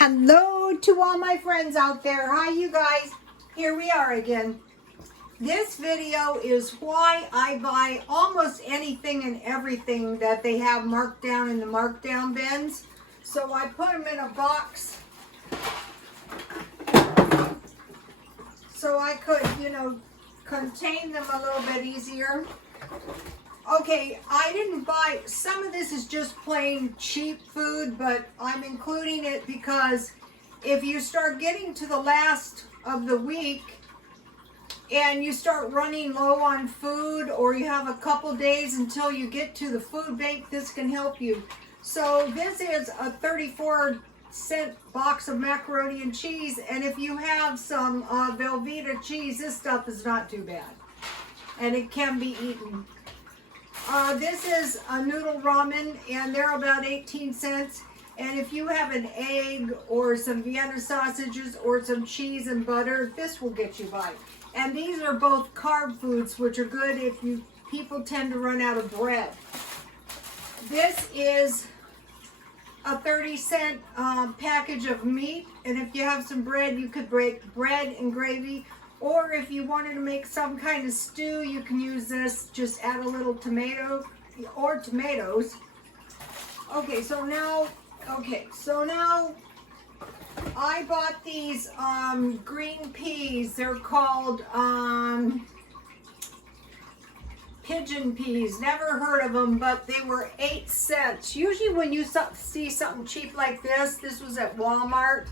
Hello to all my friends out there. Hi, you guys. Here we are again. This video is why I buy almost anything and everything that they have marked down in the markdown bins. So I put them in a box so I could, contain them a little bit easier. Okay, I didn't buy, some of this is just plain cheap food, but I'm including it because if you start getting to the last of the week and you start running low on food, or you have a couple days until you get to the food bank, this can help you. So this is a 34-cent box of macaroni and cheese, and if you have some Velveeta cheese, this stuff is not too bad, and it can be eaten. This is a noodle ramen, and they're about 18 cents. And if you have an egg or some Vienna sausages or some cheese and butter, this will get you by. And these are both carb foods, which are good if people tend to run out of bread. This is a 30-cent package of meat, and if you have some bread, you could break bread and gravy. Or if you wanted to make some kind of stew, you can use this. Just add a little tomato or tomatoes. Okay, so now I bought these green peas. They're called pigeon peas. Never heard of them, but they were 8 cents. Usually when you see something cheap like this was at Walmart.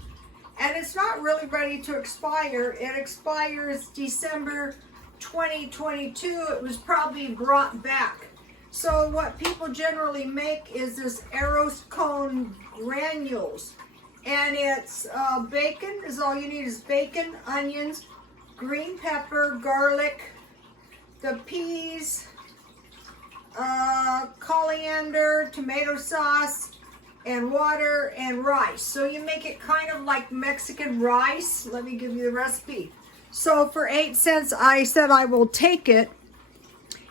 And it's not really ready to expire. It expires December 2022. It was probably brought back. So what people generally make is this Arrows cone granules. And it's bacon, is all you need is bacon, onions, green pepper, garlic, the peas, coriander, tomato sauce, and water and rice. So you make it kind of like Mexican rice. Let me give you the recipe. So for 8 cents, I said I will take it.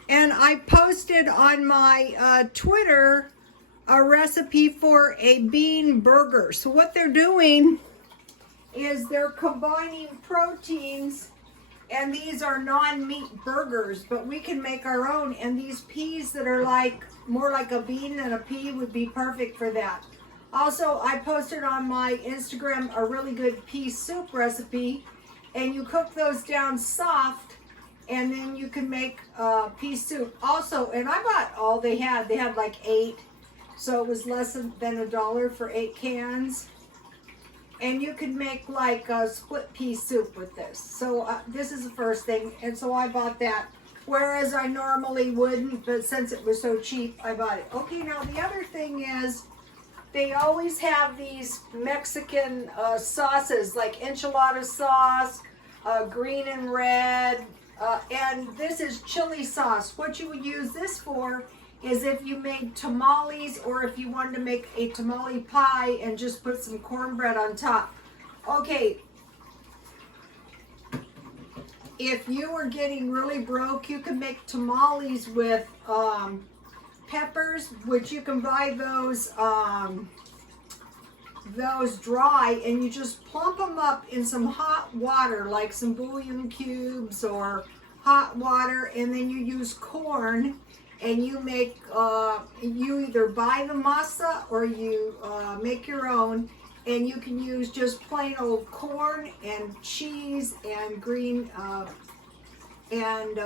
And I posted on my Twitter a recipe for a bean burger. So what they're doing is they're combining proteins, and these are non-meat burgers, but we can make our own. And these peas that are more like a bean than a pea would be perfect for that. Also, I posted on my Instagram a really good pea soup recipe, and you cook those down soft, and then you can make pea soup. Also, and I bought all they had. They had like 8, so it was less than $1 for 8 cans. And you could make like a split pea soup with this. So this is the first thing, and so I bought that. Whereas I normally wouldn't, but since it was so cheap, I bought it. Okay, now the other thing is, they always have these Mexican sauces, like enchilada sauce, green and red, and this is chili sauce. What you would use this for is if you made tamales, or if you wanted to make a tamale pie and just put some cornbread on top. Okay, if you were getting really broke, you could make tamales with peppers, which you can buy those dry, and you just plump them up in some hot water, like some bouillon cubes or hot water, and then you use corn, and you make you either buy the masa or you make your own, and you can use just plain old corn and cheese and green and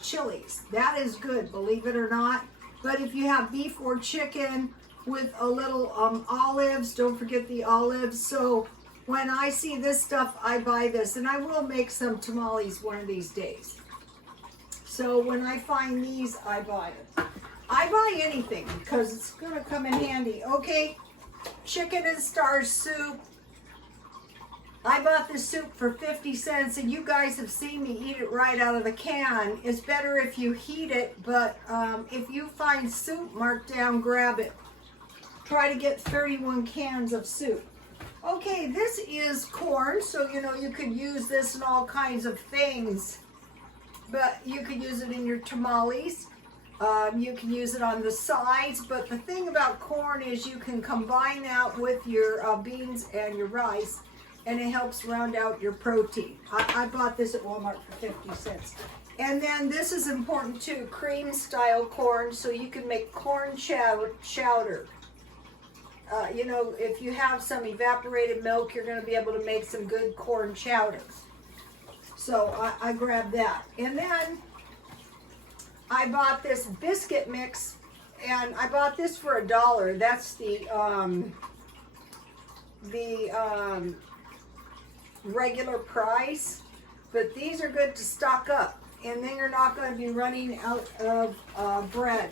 chilies. That is good, believe it or not. But if you have beef or chicken with a little olives, don't forget the olives. So when I see this stuff, I buy this, and I will make some tamales one of these days. So when I find these, I buy it. I buy anything because it's going to come in handy. Okay, chicken and starch soup. I bought this soup for 50 cents, and you guys have seen me eat it right out of the can. It's better if you heat it, but if you find soup marked down, grab it. Try to get 31 cans of soup. Okay, this is corn, so you could use this in all kinds of things, but you could use it in your tamales. You can use it on the sides, but the thing about corn is you can combine that with your beans and your rice, and it helps round out your protein. I bought this at Walmart for 50 cents. And then this is important too, cream style corn, so you can make corn chowder. You know, if you have some evaporated milk, you're going to be able to make some good corn chowder. So I grabbed that. And then I bought this biscuit mix, and I bought this for $1. That's the regular price, but these are good to stock up, and then you're not going to be running out of bread.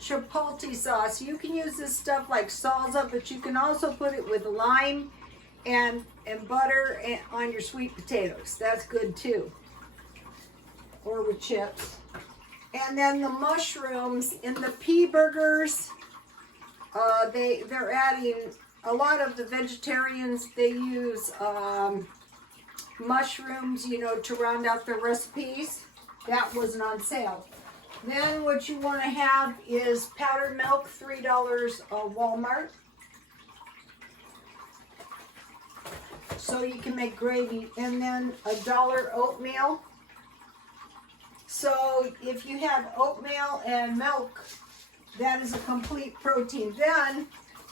Chipotle sauce. You can use this stuff like salsa, but you can also put it with lime and butter on your sweet potatoes. That's good too. Or with chips. And then the mushrooms in the pea burgers, they're adding, a lot of the vegetarians, they use mushrooms, you know, to round out their recipes. That wasn't on sale. Then what you want to have is powdered milk, $3 Walmart. So you can make gravy. And then $1 oatmeal. So if you have oatmeal and milk, that is a complete protein. Then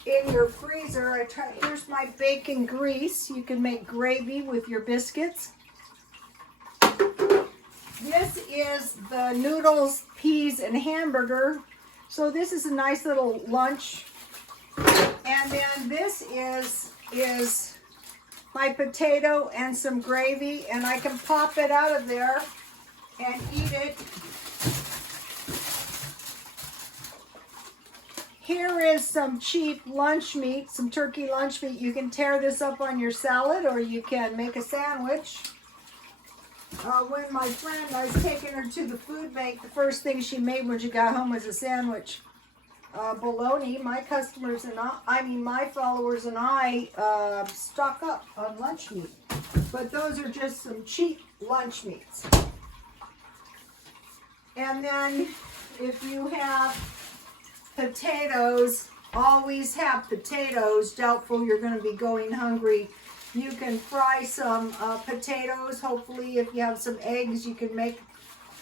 in your freezer, here's my bacon grease. You can make gravy with your biscuits. This is the noodles, peas, and hamburger. So this is a nice little lunch. And then this is my potato and some gravy, and I can pop it out of there and eat it. Here is some cheap lunch meat, some turkey lunch meat. You can tear this up on your salad, or you can make a sandwich. When my friend, I was taking her to the food bank, the first thing she made when she got home was a sandwich. Bologna. My customers and my followers and I stock up on lunch meat. But those are just some cheap lunch meats. And then if you have potatoes, always have potatoes. Doubtful you're going to be going hungry. You can fry some potatoes. Hopefully, if you have some eggs, you can make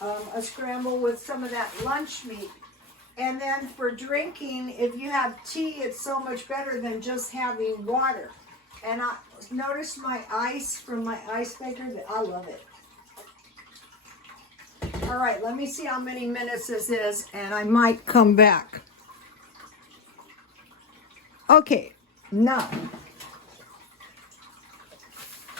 a scramble with some of that lunch meat. And then for drinking, if you have tea, it's so much better than just having water. And I noticed my ice from my ice maker. I love it. All right, let me see how many minutes this is, and I might come back. Okay, now,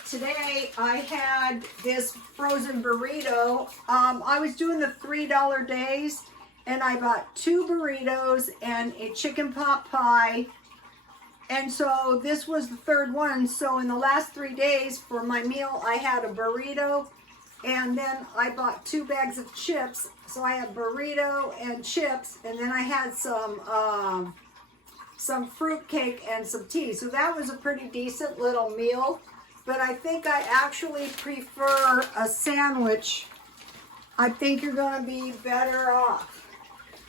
today I had this frozen burrito. I was doing the $3 days, and I bought 2 burritos and a chicken pot pie. And so this was the 3rd one. So in the last 3 days for my meal, I had a burrito, and then I bought 2 bags of chips. So I had burrito and chips, and then I had some fruit cake and some tea. So that was a pretty decent little meal. But I think I actually prefer a sandwich. I think you're going to be better off.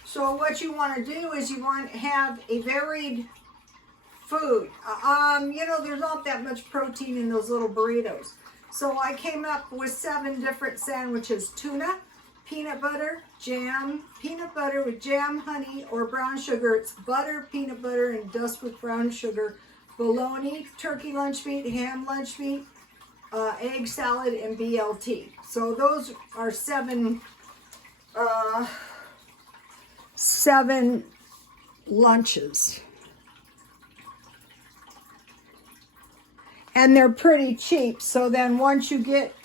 So what you want to do is you want to have a varied food. You know, there's not that much protein in those little burritos. So I came up with 7 different sandwiches. Tuna, peanut butter, jam, peanut butter with jam, honey, or brown sugar. It's butter, peanut butter, and dust with brown sugar. Bologna, turkey lunch meat, ham lunch meat, egg salad, and BLT. So those are 7 lunches. And they're pretty cheap. So then once you get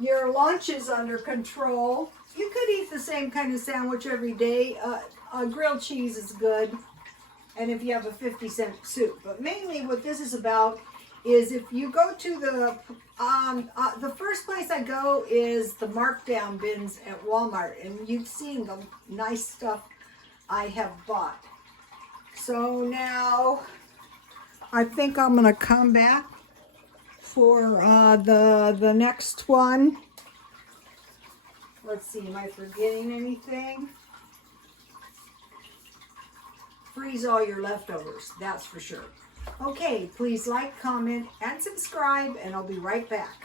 your lunches under control, you could eat the same kind of sandwich every day. Grilled cheese is good. And if you have a 50-cent soup. But mainly what this is about is if you go to the first place I go is the markdown bins at Walmart. And you've seen the nice stuff I have bought. So now I think I'm going to come back for the next one. let's see, am I forgetting anything? Freeze all your leftovers, that's for sure. Okay, please like, comment, and subscribe, and I'll be right back.